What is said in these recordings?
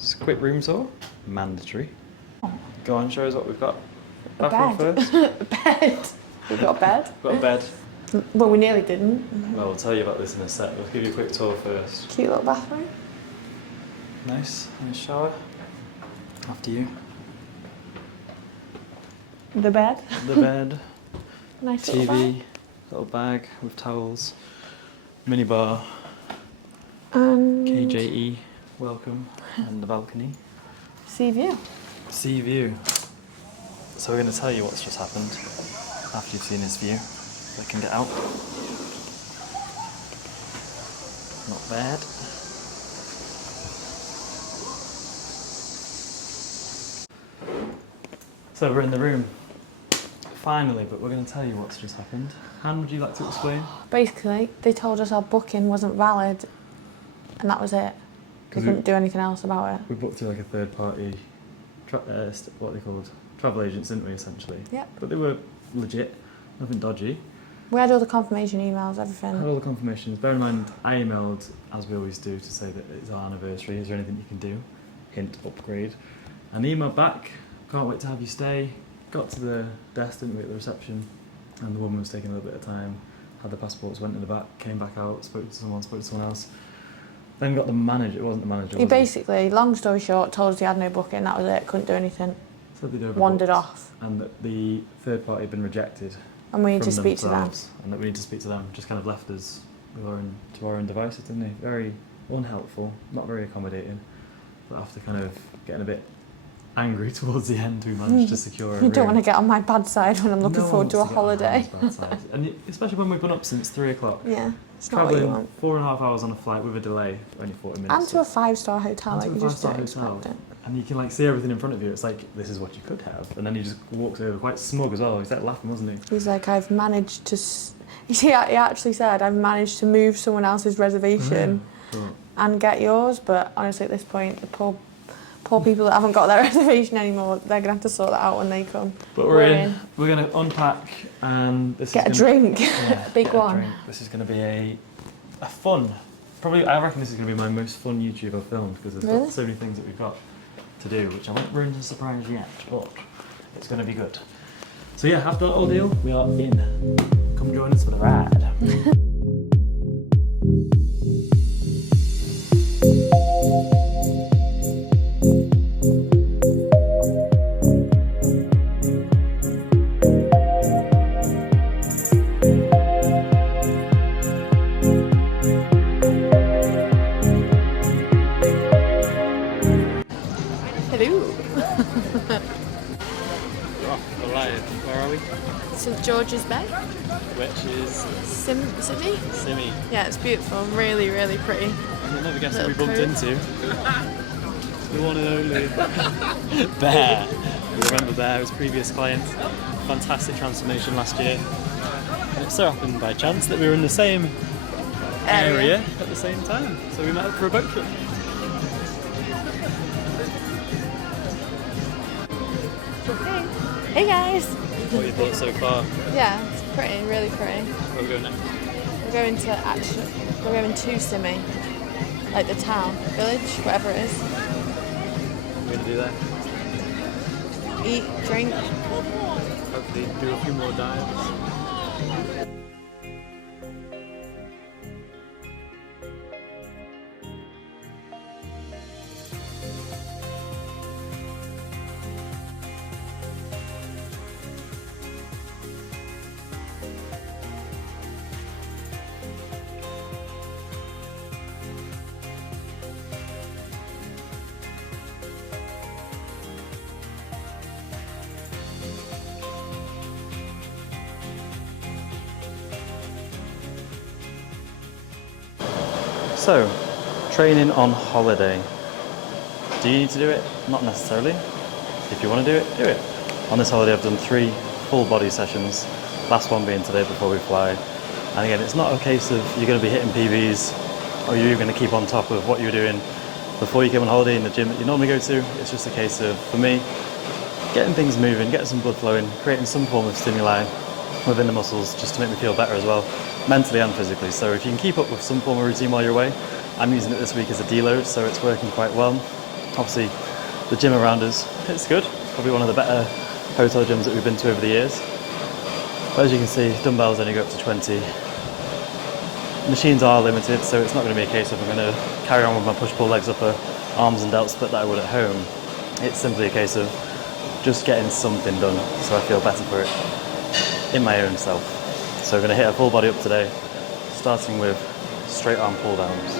Just a quick room tour, mandatory. Go on, show us what we've got. A Bathroom bed. first. A bed. We've got a bed. We've got a bed. Well, we nearly didn't. Well, we'll tell you about this in a sec. We'll give you a quick tour first. Cute little bathroom. Nice shower. After you. The bed. The bed. Nice little TV. bag. Little bag with towels. Mini bar. And KJE. Welcome. And the balcony. sea view. Sea view. So we're going to tell you what's just happened after you've seen this view. So I can get out. Not bad. So we're in the room. Finally, but we're going to tell you what's just happened. Han, would you like to explain? Basically, they told us our booking wasn't valid, and that was it. We 'Cause couldn't do anything else about it. We booked through like a third party, what are they called? Travel agents, didn't we, essentially? Yep. But they were legit, nothing dodgy. We had all the confirmation emails, I had everything. all the confirmations. Bear in mind, I emailed, as we always do, to say that it's our anniversary. Is there anything you can do? Hint, upgrade. And emailed back, can't wait to have you stay. Got to the desk, didn't we, at the reception, and the woman was taking a little bit of time. Had the passports, went in the back, came back out, spoke to someone else. Then got the manager. It wasn't the manager. He was basically, long story short, told us he had no booking, that was it, couldn't do anything. Said they'd overbooked, Wandered off. and that the third party had been rejected. And we need to from speak to them. themselves, and that we need to speak to them. Just kind of left us with to our own devices, didn't they? Very unhelpful, not very accommodating. But after kind of getting a bit angry towards the end, we managed to secure a You room. don't want to get on my bad side when I'm looking No one forward to a wants get on holiday. Hannah's bad side. And especially when we've been up since 3 o'clock. Yeah, it's not what you Travelling want. 4.5 hours on a flight with a delay, only 40 minutes. And to a 5-star hotel, And like to you a just 5-star don't hotel. expect it. And you can like see everything in front of you. It's like, this is what you could have. And then he just walks over, quite smug as well. He's like laughing, wasn't he? He's like, I've managed to... He actually said, I've managed to move someone else's reservation Cool. and get yours, but honestly at this point, the poor people that haven't got their reservation anymore, they're going to have to sort that out when they come. But we're in. We're going to unpack and this Get a is gonna, drink, yeah, a big get one. drink. This is going to be a fun, probably, I reckon this is going to be my most fun YouTube I've filmed because there's Really? got so many things that we've got to do, which I won't ruin the surprise yet, but it's going to be good. So yeah, after that ordeal, we are in. Come join us for the ride. Hello. We're live. Where are we? St George's Bay, Which is Sydney. Simi. Yeah, it's beautiful, really, really pretty. And you'll never guess who we Little bumped cove. into. The one and only Bear. You remember Bear, his previous client. Fantastic transformation last year. And it so happened by chance that we were in the same area at the same time. So we met up for a boat trip. Hey guys. What you thought so far? Yeah, it's pretty, really pretty. Where are we going next? We're going to Simi, like the town, village, whatever it is. What are we going to do there? Eat, drink. Hopefully do a few more dives. So, training on holiday. Do you need to do it? Not necessarily. If you want to do it, do it. On this holiday I've done 3 full body sessions, last one being today before we fly. And again, it's not a case of you're going to be hitting PBs or you're going to keep on top of what you're doing before you came on holiday in the gym that you normally go to. It's just a case of, for me, getting things moving, getting some blood flowing, creating some form of stimuli within the muscles just to make me feel better as well, mentally and physically. So if you can keep up with some form of routine while you're away, I'm using it this week as a deload, so it's working quite well. Obviously, the gym around us, it's good. Probably one of the better hotel gyms that we've been to over the years. But as you can see, dumbbells only go up to 20. Machines are limited, so it's not going to be a case of I'm going to carry on with my push-pull legs upper, arms and delts split that I would at home. It's simply a case of just getting something done so I feel better for it in my own self. So we're going to hit a full body up today, starting with straight arm pull downs.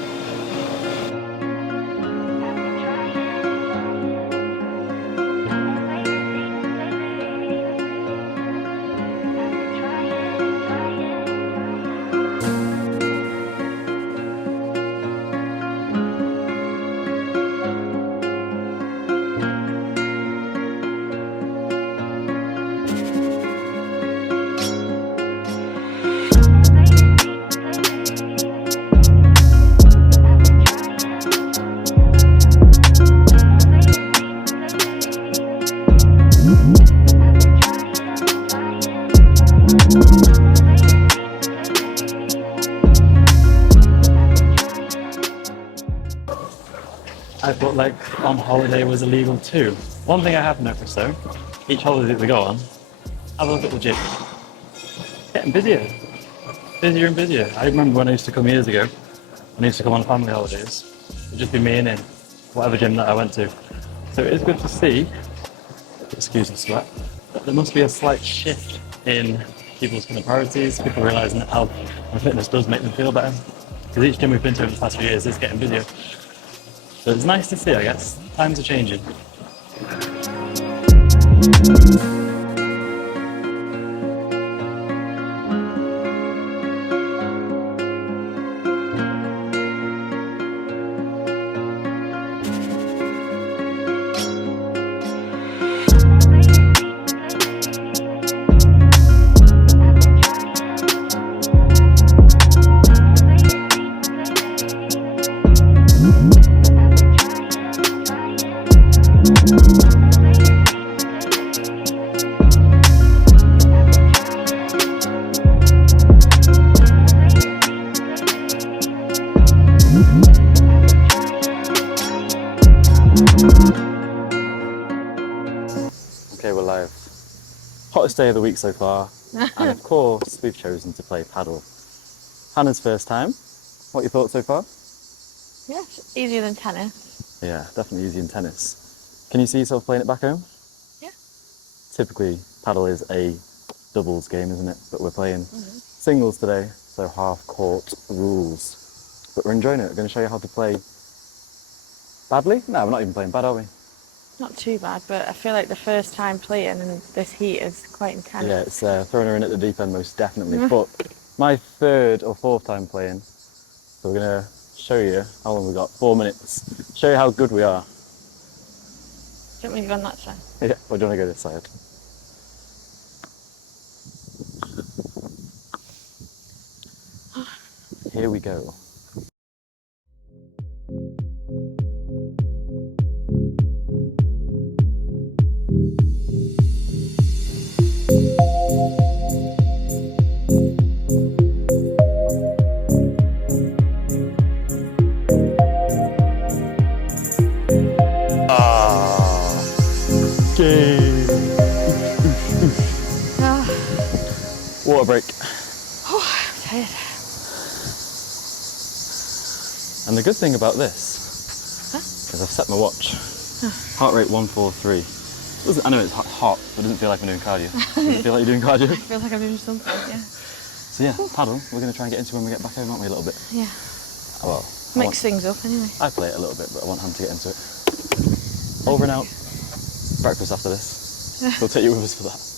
I thought like on holiday was illegal too. One thing I have noticed though, each holiday that we go on, have a look at the gym. It's getting busier. Busier and busier. I remember when I used to come years ago, when I used to come on family holidays, it'd just be me and him, whatever gym that I went to. So it is good to see, excuse the sweat, that there must be a slight shift in people's kind of priorities, people realising that health and fitness does make them feel better. Because each gym we've been to over the past few years is getting busier. So it's nice to see, I guess. Times are changing. Okay, we're live. Hottest day of the week so far, and of course we've chosen to play paddle. Hannah's first time. What are your thoughts so far? Yeah, it's easier than tennis. Yeah, definitely easy in tennis. Can you see yourself playing it back home? Yeah. Typically, paddle is a doubles game, isn't it? But we're playing singles today, so half court rules. But we're enjoying it. We're going to show you how to play badly? No, we're not even playing bad, are we? Not too bad, but I feel like the first time playing in this heat is quite intense. Yeah, it's throwing her in at the deep end most definitely. But my third or fourth time playing, so we're going to show you how long we've got. 4 minutes. Show you how good we are. Do you want me to go on that side? Yeah, or do you want to go this side? Here we go. Water break. Oh, I'm tired. And the good thing about this is I've set my watch. Heart rate 143. I know it's hot, but it doesn't feel like I'm doing cardio. Does it feel like you're doing cardio? I feel like I'm doing something, yeah. So yeah, paddle, we're going to try and get into when we get back home, aren't we, a little bit? Yeah. Well, Mix things up anyway. I play it a little bit, but I want Han to get into it. Over and out. Breakfast after this. We'll take you with us for that.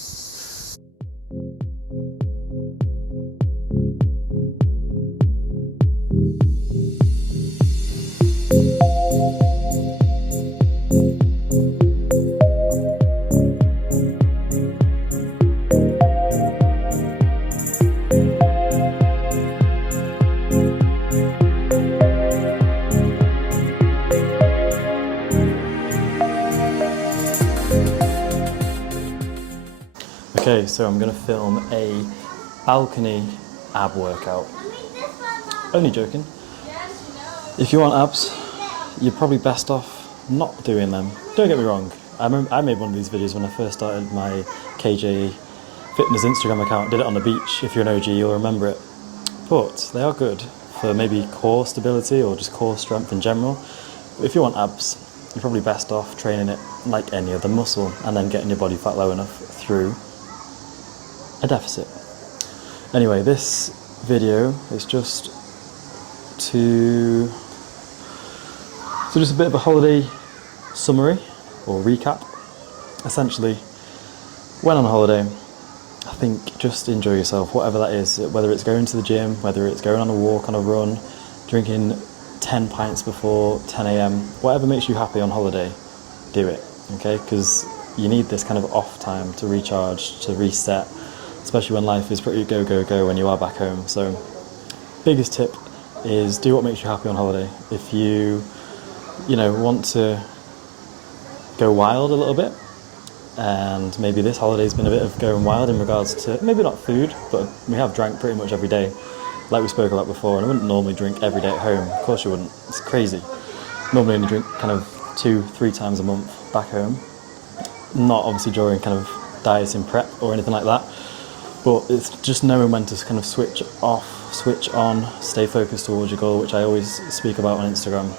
Okay, so I'm going to film a balcony ab workout. Only joking. If you want abs, you're probably best off not doing them. Don't get me wrong, I made one of these videos when I first started my KJ Fitness Instagram account. Did it on the beach. If you're an OG, you'll remember it. But they are good for maybe core stability or just core strength in general. But if you want abs, you're probably best off training it like any other muscle and then getting your body fat low enough through a deficit. Anyway, this video is just just a bit of a holiday summary or recap. Essentially, when on holiday, I think just enjoy yourself, whatever that is, whether it's going to the gym, whether it's going on a walk, on a run, drinking 10 pints before 10 a.m, whatever makes you happy on holiday, do it, okay? Because you need this kind of off time to recharge, to reset, especially when life is pretty go, go, go when you are back home. So, biggest tip is do what makes you happy on holiday. If you want to go wild a little bit, and maybe this holiday's been a bit of going wild in regards to, maybe not food, but we have drank pretty much every day, like we spoke about before, and I wouldn't normally drink every day at home. Of course you wouldn't, it's crazy. Normally only drink kind of 2-3 times a month back home, not obviously during kind of dieting prep or anything like that, but it's just knowing when to kind of switch off, switch on, stay focused towards your goal, which I always speak about on Instagram.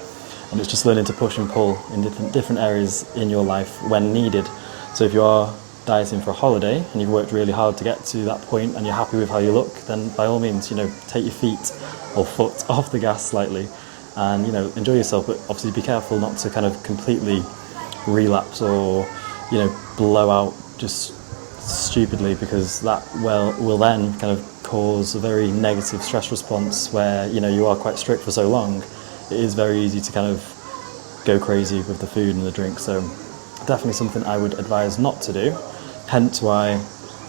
And it's just learning to push and pull in different areas in your life when needed. So if you are dieting for a holiday and you've worked really hard to get to that point and you're happy with how you look, then by all means, take your feet or foot off the gas slightly and, enjoy yourself. But obviously be careful not to kind of completely relapse or, blow out just stupidly, because that will then kind of cause a very negative stress response where, you are quite strict for so long. It is very easy to kind of go crazy with the food and the drink. So definitely something I would advise not to do. Hence why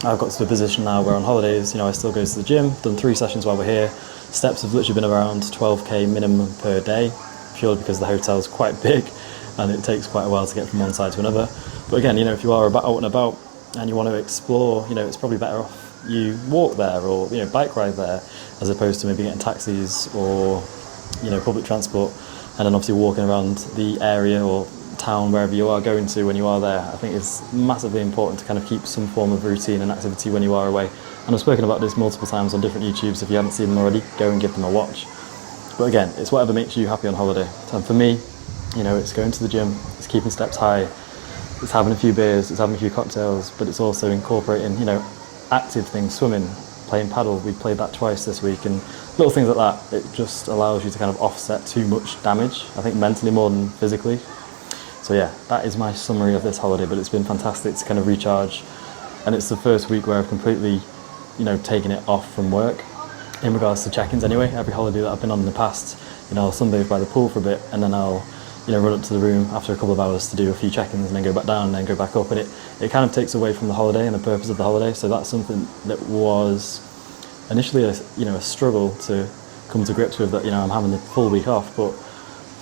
I've got to a position now where on holidays, I still go to the gym, done 3 sessions while we're here. Steps have literally been around 12k minimum per day, purely because the hotel is quite big and it takes quite a while to get from one side to another. But again, if you are out and about and you want to explore, it's probably better off you walk there or, bike ride there, as opposed to maybe getting taxis or, public transport, and then obviously walking around the area or town, wherever you are going to when you are there. I think it's massively important to kind of keep some form of routine and activity when you are away. And I've spoken about this multiple times on different YouTubes. If you haven't seen them already, go and give them a watch. But again, it's whatever makes you happy on holiday. And for me, it's going to the gym, it's keeping steps high, it's having a few beers, it's having a few cocktails, but it's also incorporating, active things, swimming, playing paddle. We played that twice this week, and little things like that. It just allows you to kind of offset too much damage, I think mentally more than physically. So yeah, that is my summary of this holiday, but it's been fantastic to kind of recharge. And it's the first week where I've completely, taken it off from work in regards to check-ins anyway. Every holiday that I've been on in the past, I'll sunbathe by the pool for a bit, and then I'll, run up to the room after a couple of hours to do a few check-ins and then go back down and then go back up. And it kind of takes away from the holiday and the purpose of the holiday. So that's something that was initially a struggle to come to grips with, that, I'm having the full week off, but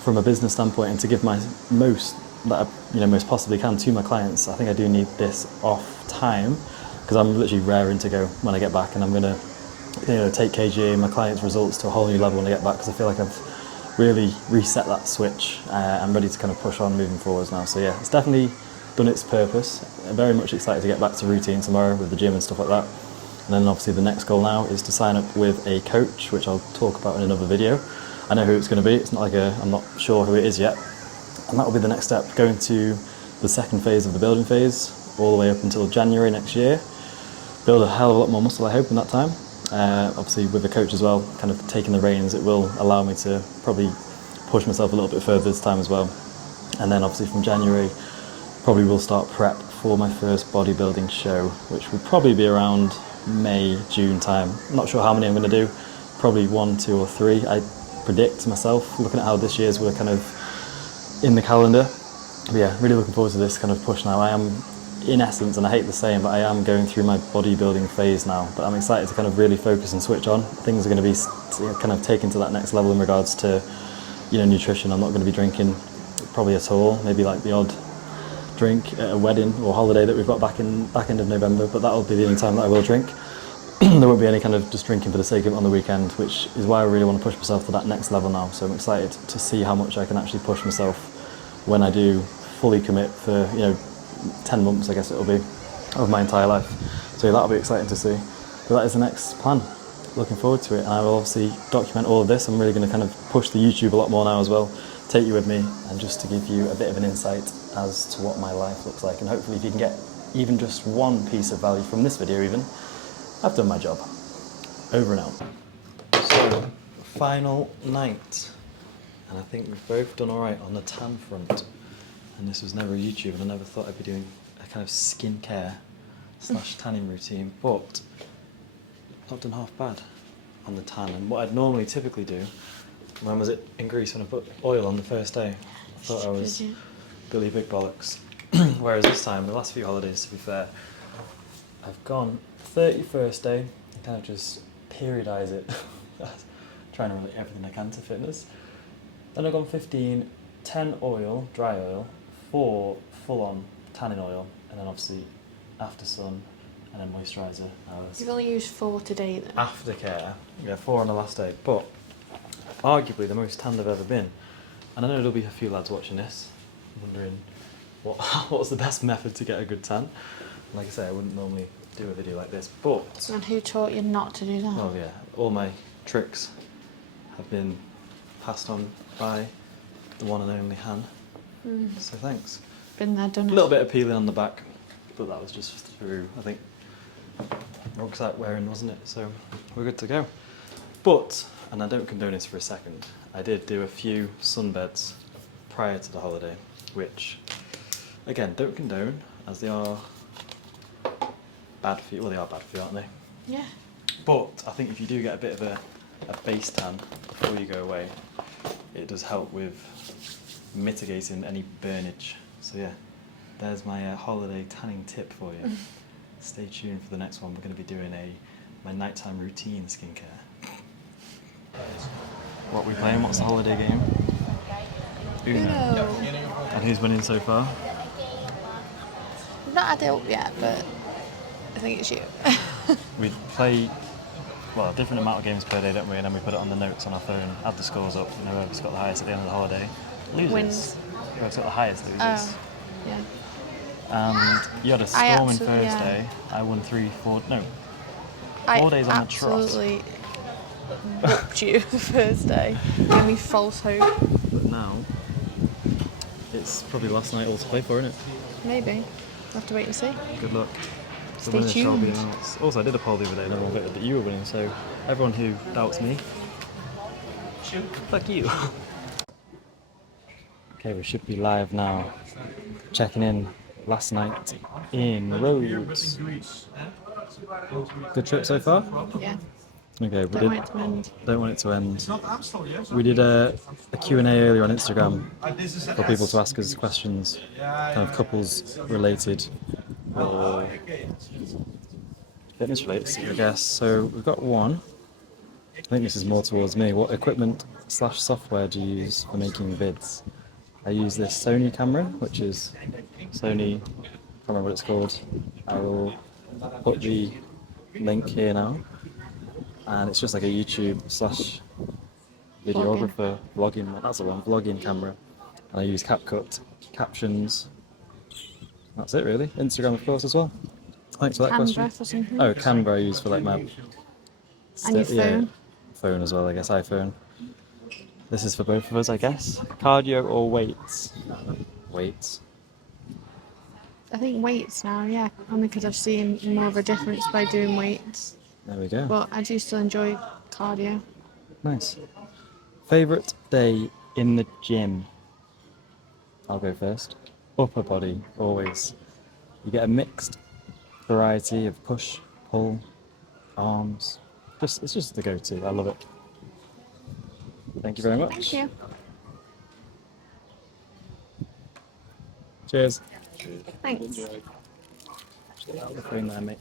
from a business standpoint and to give my most that I most possibly can to my clients, I think I do need this off time, because I'm literally raring to go when I get back, and I'm going to take KGA, my clients' results, to a whole new level when I get back, because I feel like I've really reset that switch. I'm ready to kind of push on moving forwards now. So yeah, it's definitely done its purpose. I'm very much excited to get back to routine tomorrow with the gym and stuff like that. And then obviously the next goal now is to sign up with a coach, which I'll talk about in another video. I know who it's going to be. It's not like I'm not sure who it is yet. And that will be the next step, going to the second phase of the building phase, all the way up until January next year. Build a hell of a lot more muscle, I hope, in that time. Obviously with a coach as well, kind of taking the reins, it will allow me to probably push myself a little bit further this time as well. And then obviously from January, probably will start prep for my first bodybuilding show, which will probably be around May, June time. I'm not sure how many I'm going to do, probably 1, 2 or 3. I predict myself, looking at how this year's were kind of in the calendar. But yeah, really looking forward to this kind of push now. I am, in essence, and I hate the saying, but I am going through my bodybuilding phase now. But I'm excited to kind of really focus and switch on. Things are going to be kind of taken to that next level in regards to, nutrition. I'm not going to be drinking probably at all. Maybe like the odd drink at a wedding or holiday that we've got back end of November. But that'll be the only time that I will drink. There won't be any kind of just drinking for the sake of it on the weekend, which is why I really want to push myself to that next level now. So I'm excited to see how much I can actually push myself when I do fully commit for 10 months, I guess it'll be, of my entire life. So that'll be exciting to see. But that is the next plan. Looking forward to it, and I will obviously document all of this. I'm really going to kind of push the YouTube a lot more now as well, take you with me, and just to give you a bit of an insight as to what my life looks like. And hopefully if you can get even just one piece of value from this video even, I've done my job. Over and out. So, final night. And I think we've both done alright on the tan front. And this was never a YouTube, and I never thought I'd be doing a kind of skincare / tanning routine, but not done half bad on the tan. And what I'd normally typically do, when was it in Greece when I put oil on the first day, I thought I was Billy Big Bollocks. Whereas this time, the last few holidays to be fair, I've gone 31st day and kind of just periodise it, trying to relate everything I can to fitness. Then I've gone 15, 10 oil, dry oil, 4 full-on tanning oil, and then obviously after sun, and then moisturiser. You've only used 4 today then? Aftercare, yeah, 4 on the last day, but arguably the most tanned I've ever been. And I know there'll be a few lads watching this, wondering what's the best method to get a good tan. Like I say, I wouldn't normally do a video like this, but... And who taught you not to do that? Oh yeah, all my tricks have been passed on by the one and only Han. So thanks. Been there, done it. A little bit of peeling on the back, but that was just through, I think, rucksack wearing, wasn't it? So we're good to go. But, and I don't condone this for a second, I did do a few sunbeds prior to the holiday, which, again, don't condone, as they are bad for you. Well, they are bad for you, aren't they? Yeah. But I think if you do get a bit of a base tan before you go away, it does help with mitigating any burnage. So yeah, there's my holiday tanning tip for you. Stay tuned for the next one. We're going to be doing my nighttime routine skincare. What are we playing? What's the holiday game? Uno. And who's winning so far? I've not had it up yet, but I think it's you. We play, well, a different amount of games per day, don't we? And then we put it on the notes on our phone, add the scores up, and whoever's got the highest at the end of the holiday loses. Wins. Whoever's got the highest loses. Oh, yeah. And you had a storming first day. I won 4 days on the trot. I absolutely whooped you the first day. Gave me false hope. But now, it's probably last night all to play for, isn't it? Maybe. We'll have to wait and see. Good luck. The Stay winner shall be tuned. announced. Also, I did a poll the other day and everyone voted that you were winning, so everyone who doubts me, fuck you. Okay, we should be live now. Checking in last night in Rhodes. Good trip so far? Yeah. Okay, Don't want it to end. Don't want it to end. We did a Q&A earlier on Instagram for people to ask us questions, kind of couples related or fitness related, I guess. So we've got one. I think this is more towards me. What equipment / software do you use for making vids? I use this Sony camera, which is Sony, I can't remember what it's called. I will put the link here now. And it's just like a YouTube / videographer vlogging, that's the one, vlogging camera. And I use CapCut, captions. That's it really. Instagram of course as well. Thanks for that question. Canva or something. Oh, Canva I use for like my... And your phone. Phone as well, I guess, iPhone. This is for both of us, I guess. Cardio or weights? Weights. I think weights now, yeah. Only because I've seen more of a difference by doing weights. There we go. But I do still enjoy cardio. Nice. Favourite day in the gym? I'll go first. Upper body, always. You get a mixed variety of push, pull, arms. It's just the go-to. I love it. Thank you very much. Thank you. Cheers. Thanks. Just get out of the phone there, mate.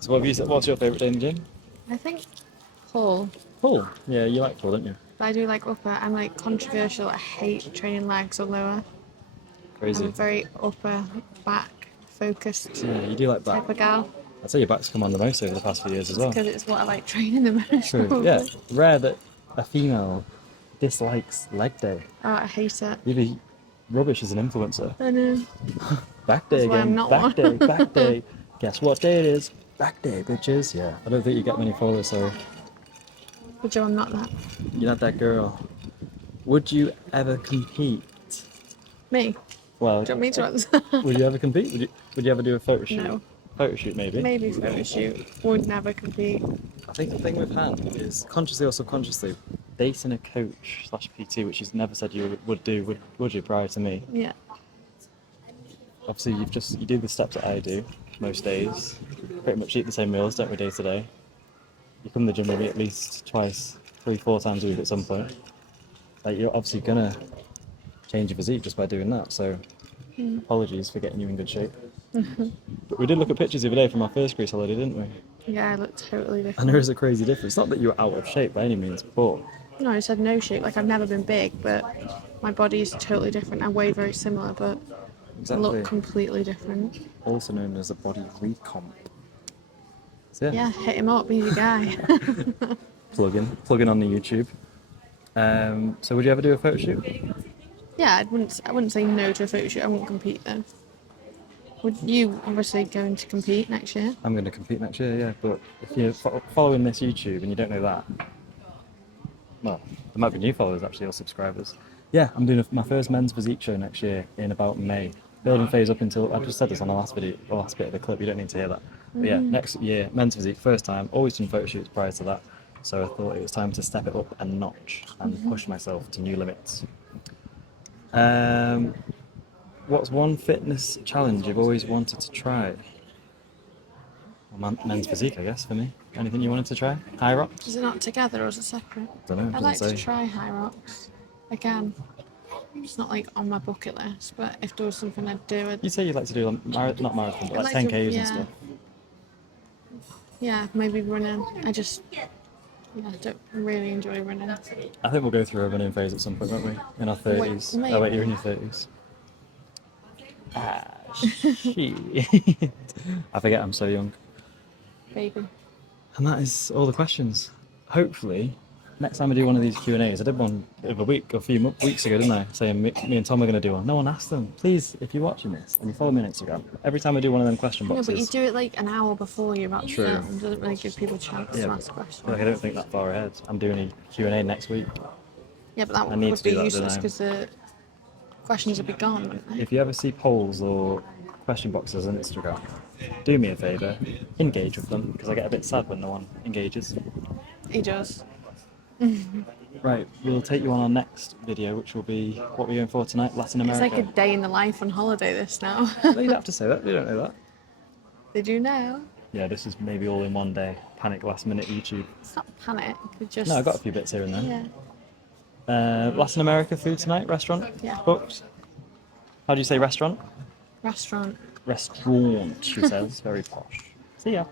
So what have you said? What's your favourite day in the gym? I think pull. Pull. Yeah, you like pull, don't you? But I do like upper. I'm like controversial. I hate training legs or lower. Crazy. I'm very upper, back focused Yeah, you do like type back. of gal. I'd say your back's come on the most over the past few years as well. Because it's what I like training the most. True. probably. Yeah, rare that a female dislikes leg day. Oh, I hate it. Really rubbish as an influencer. I know. Back day That's why I'm again. not Back one. day. Back day. Guess what day it is? Back day, bitches. Yeah. I don't think you get many followers, sorry. But Joe, I'm not that. You're not that girl. Would you ever compete? Me? Well, Do you want me to answer? would you ever compete? Would you ever do a photo shoot? No. Photo shoot, maybe. Maybe photo shoot. Would never compete. I think the thing with Han is, consciously or subconsciously, dating a coach slash PT, which you've never said you would do, would you, prior to me? Yeah. Obviously, you do the steps that I do most days. Pretty much eat the same meals, don't we, day to day? You come to the gym maybe at least twice, 3-4 times a week at some point. Like, you're obviously gonna change your physique just by doing that. So, apologies for getting you in good shape. But we did look at pictures the other day from our first Greece holiday, didn't we? Yeah, I look totally And different. there is a crazy difference. Not that you were out of shape by any means, but No, I said no shape. Like, I've never been big, but my body is totally different. I weigh very similar, but I exactly. look completely different. Also known as a body recomp. So Yeah, hit him up. He's a guy. plug in on the YouTube. So would you ever do a photo shoot? Yeah, I wouldn't say no to a photo shoot. I wouldn't compete though. Would you obviously going to compete next year? I'm going to compete next year, yeah. But if you're following this YouTube and you don't know that, well, there might be new followers actually or subscribers. Yeah, I'm doing my first men's physique show next year in about May. Building phase up until, I just said this on the last video, the last bit of the clip. You don't need to hear that. But yeah, next year, men's physique, first time. Always done photo shoots prior to that. So I thought it was time to step it up a notch and push myself to new limits. What's one fitness challenge you've always wanted to try? Well, men's physique, I guess, for me. Anything you wanted to try? High rocks? Is it not together or is it separate? Don't know. I'd like Doesn't to say. try High Rocks again. It's not like on my bucket list, but if there was something I'd do, You say you'd like to do not marathon, but I'd like like to- 10Ks yeah. and stuff. yeah, maybe running. I don't really enjoy running. I think we'll go through a running phase at some point, won't we? In our 30s. Wait, Oh, wait, maybe. you're in your 30s. Ah, shit. I forget I'm so young. Baby. And that is all the questions. Hopefully, next time I do one of these Q&As, I did one a few weeks ago, didn't I? Saying me and Tom are going to do one. No one asked them. Please, if you're watching this and you follow me on Instagram, every time I do one of them question No, boxes, but you do it like an hour before you're about to True. film. It doesn't really give people a chance to but ask questions. like, I don't think that far ahead. I'm doing a Q&A next week. Yeah, but that I need would to be do that, useless don't I? because the questions would be gone, wouldn't they? If you ever see polls or question boxes on Instagram, do me a favour, engage with them, because I get a bit sad when no one engages. He does. Right, we'll take you on our next video, which will be what we're going for tonight, Latin It's America. like a day in the life on holiday, this now. No, you don't have to say that, you don't know that. They do now. Yeah, this is maybe all in one day. Panic last minute YouTube. It's not panic, it's just... No, I got a few bits here and there. Yeah. Latin America food tonight, restaurant? Yeah. Booked? How do you say restaurant? Restaurant. Restaurant, she says, very posh. See ya.